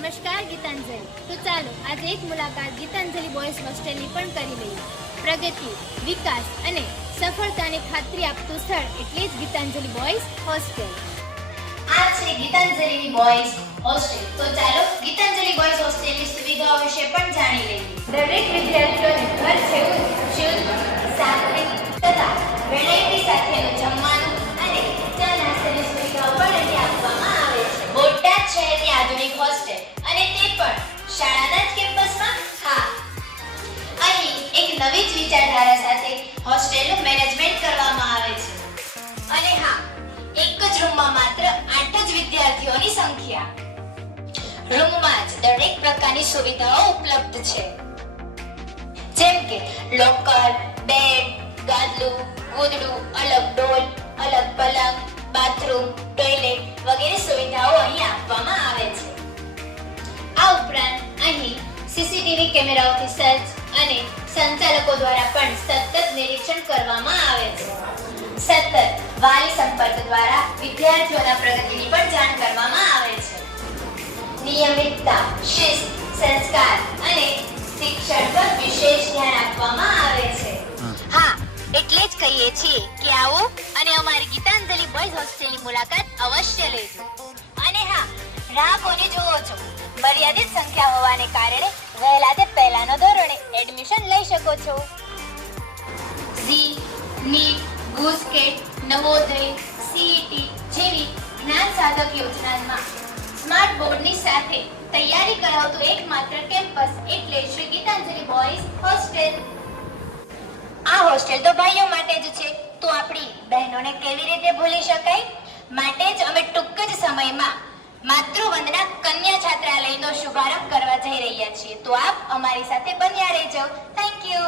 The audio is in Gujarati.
નમસ્કાર ગીતાંજલિ. તો ચાલો આજે એક મુલાકાત ગીતાંજલિ બોયઝ હોસ્ટેલની પણ કરી લઈએ. પ્રગતિ, વિકાસ અને સફળતાની ખાતરી આપતું સ્થળ એટલે જ ગીતાંજલિ બોયઝ હોસ્ટેલ. આ છે ગીતાંજલિ બોયઝ હોસ્ટેલ. તો ચાલો ગીતાંજલિ બોયઝ હોસ્ટેલની સુવિધાઓ વિશે પણ જાણી લઈએ. દરેક વિદ્યાર્થીઓને ઘર જેવું શુદ્ધ, સાત્વિક તથા વેરાયટી સાથેનું જમવાનું અને ચા નાસ્તાની સુવિધાઓ પણ અહીં આપવામાં આવે છે. બોટાદ શહેરની આધુનિક હોસ્ટેલ અને તે પણ શાળાના જ કેમ્પસમાં. હા, અહીં એક નવી જ વિચારધારા સાથે હોસ્ટેલનું મેનેજમેન્ટ કરવામાં આવે છે. અને હા, એક જ રૂમમાં માત્ર 8 જ વિદ્યાર્થીઓની સંખ્યા. રૂમમાં જ દરેક પ્રકારની સુવિધાઓ ઉપલબ્ધ છે, જેમ કે લોકર, બેડ, ગાદલું, ગોદડું, અલગ ડોલ, અલગ પલંગ, બાથરૂમ, ટોયલેટ વગેરે સુવિધાઓ અહીં આપવામાં આવે છે. આ ઉપરાંત અહીં સીસીટીવી કેમેરાઓથી સજ્જ અને સંચાલકો દ્વારા પણ સતત નિરીક્ષણ કરવામાં આવે છે. સતત વાલી સંપર્ક દ્વારા વિદ્યાર્થીઓના પ્રગતિની પણ જાણ કરવામાં આવે છે. નિયમિતતા, શિસ્ત, સંસ્કાર અને શિક્ષણ પર વિશેષ ધ્યાન આપવામાં આવે છે. હા, એટલે જ કહીએ છીએ કે આવો અને અમારી ગીતાંજલિ બોયઝ હોસ્ટેલની મુલાકાત અવશ્ય લેજો. અને હા, ગ્રાહકોને જોવો છો, મર્યાદિત સંખ્યા હોવાને કારણે વહેલા તે પહેલાનો ધોરણે એડમિશન લઈ શકો છો. ઝી, નીટ, ગુસ્કેટ, નવોદય, સીઈટી જેવી જ્ઞાન સાધક યોજનામાં સ્માર્ટ બોર્ડની સાથે તૈયારી કરાવતું એકમાત્ર કેમ્પસ એટલે શ્રી ગીતાંજલિ બોયઝ હોસ્ટેલ. આ હોસ્ટેલ તો ભાઈઓ માટે જ છે, તો આપણી બહેનોને કેવી રીતે ભૂલી શકાય? માટે જ અમે ટૂંક જ સમયમાં માતૃવંદના કન્યા છાત્રાલયનો શુભારંભ કરવા જઈ રહ્યા છીએ. તો આપ અમારી સાથે બન્યા રહેજો. Thank you.